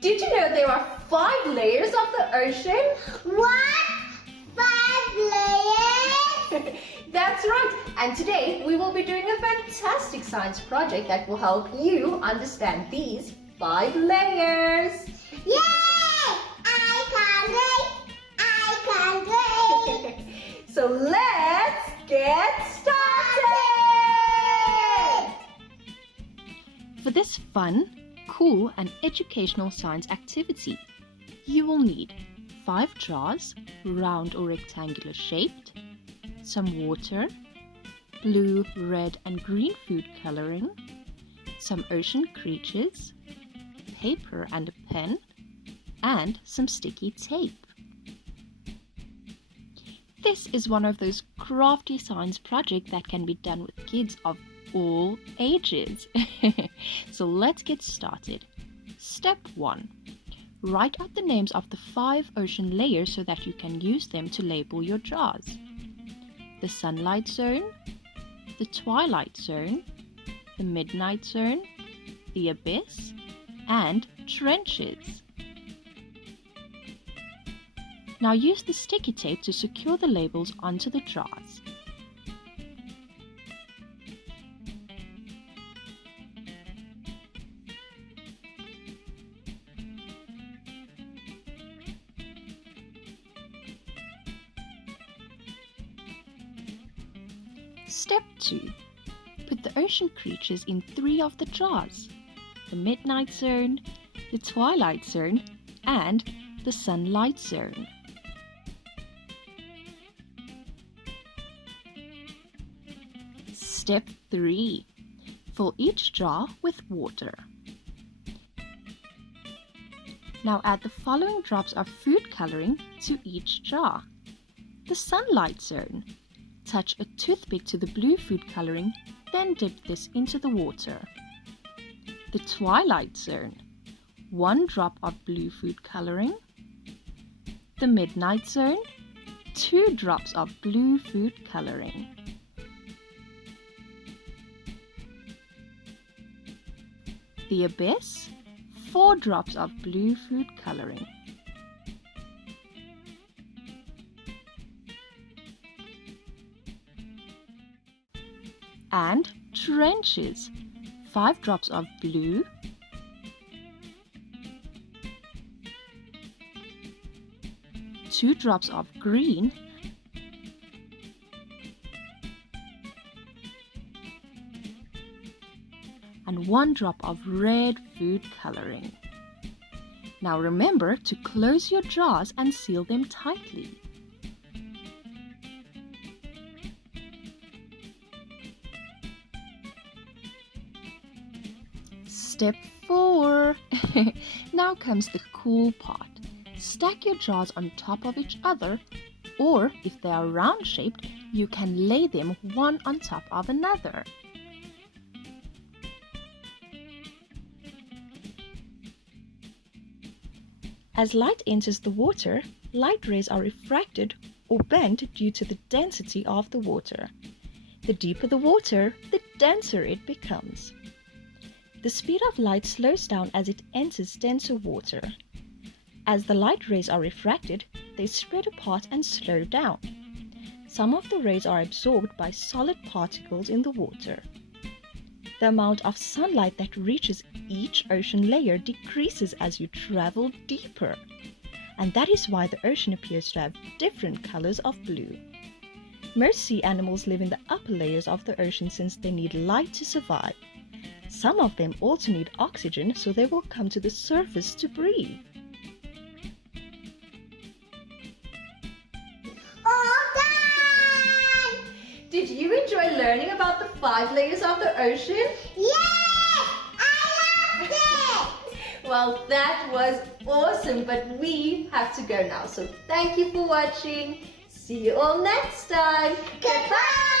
Did you know there are 5 layers of the ocean? What? 5 layers? That's right. And today we will be doing a fantastic science project that will help you understand these 5 layers. Yay! I can't wait! I can't wait! So let's get started! For this fun, cool and educational science activity, you will need 5 jars, round or rectangular shaped, some water, blue, red and green food coloring, some ocean creatures, paper and a pen, and some sticky tape. This is one of those crafty science projects that can be done with kids of all ages. So let's get started. Step 1. Write out the names of the 5 ocean layers so that you can use them to label your jars. The sunlight zone, the twilight zone, the midnight zone, the abyss, and trenches. Now use the sticky tape to secure the labels onto the jars. Step 2. Put the ocean creatures in 3 of the jars: the midnight zone, the twilight zone, and the sunlight zone. Step 3. Fill each jar with water. Now add the following drops of food coloring to each jar. The sunlight zone. Touch a toothpick to the blue food coloring, then dip this into the water. The twilight zone. 1 drop of blue food coloring. The midnight zone. 2 drops of blue food coloring. The abyss. 4 drops of blue food coloring. And trenches. 5 drops of blue, 2 drops of green, and 1 drop of red food coloring. Now remember to close your jars and seal them tightly. Step 4. Now comes the cool part. Stack your jars on top of each other, or if they are round shaped, you can lay them one on top of another. As light enters the water, light rays are refracted or bent due to the density of the water. The deeper the water, the denser it becomes. The speed of light slows down as it enters denser water. As the light rays are refracted, they spread apart and slow down. Some of the rays are absorbed by solid particles in the water. The amount of sunlight that reaches each ocean layer decreases as you travel deeper. And that is why the ocean appears to have different colors of blue. Most sea animals live in the upper layers of the ocean since they need light to survive. Some of them also need oxygen, so they will come to the surface to breathe. All done! Did you enjoy learning about the 5 layers of the ocean? Yes! I loved it! Well, that was awesome, but we have to go now. So thank you for watching. See you all next time. Goodbye!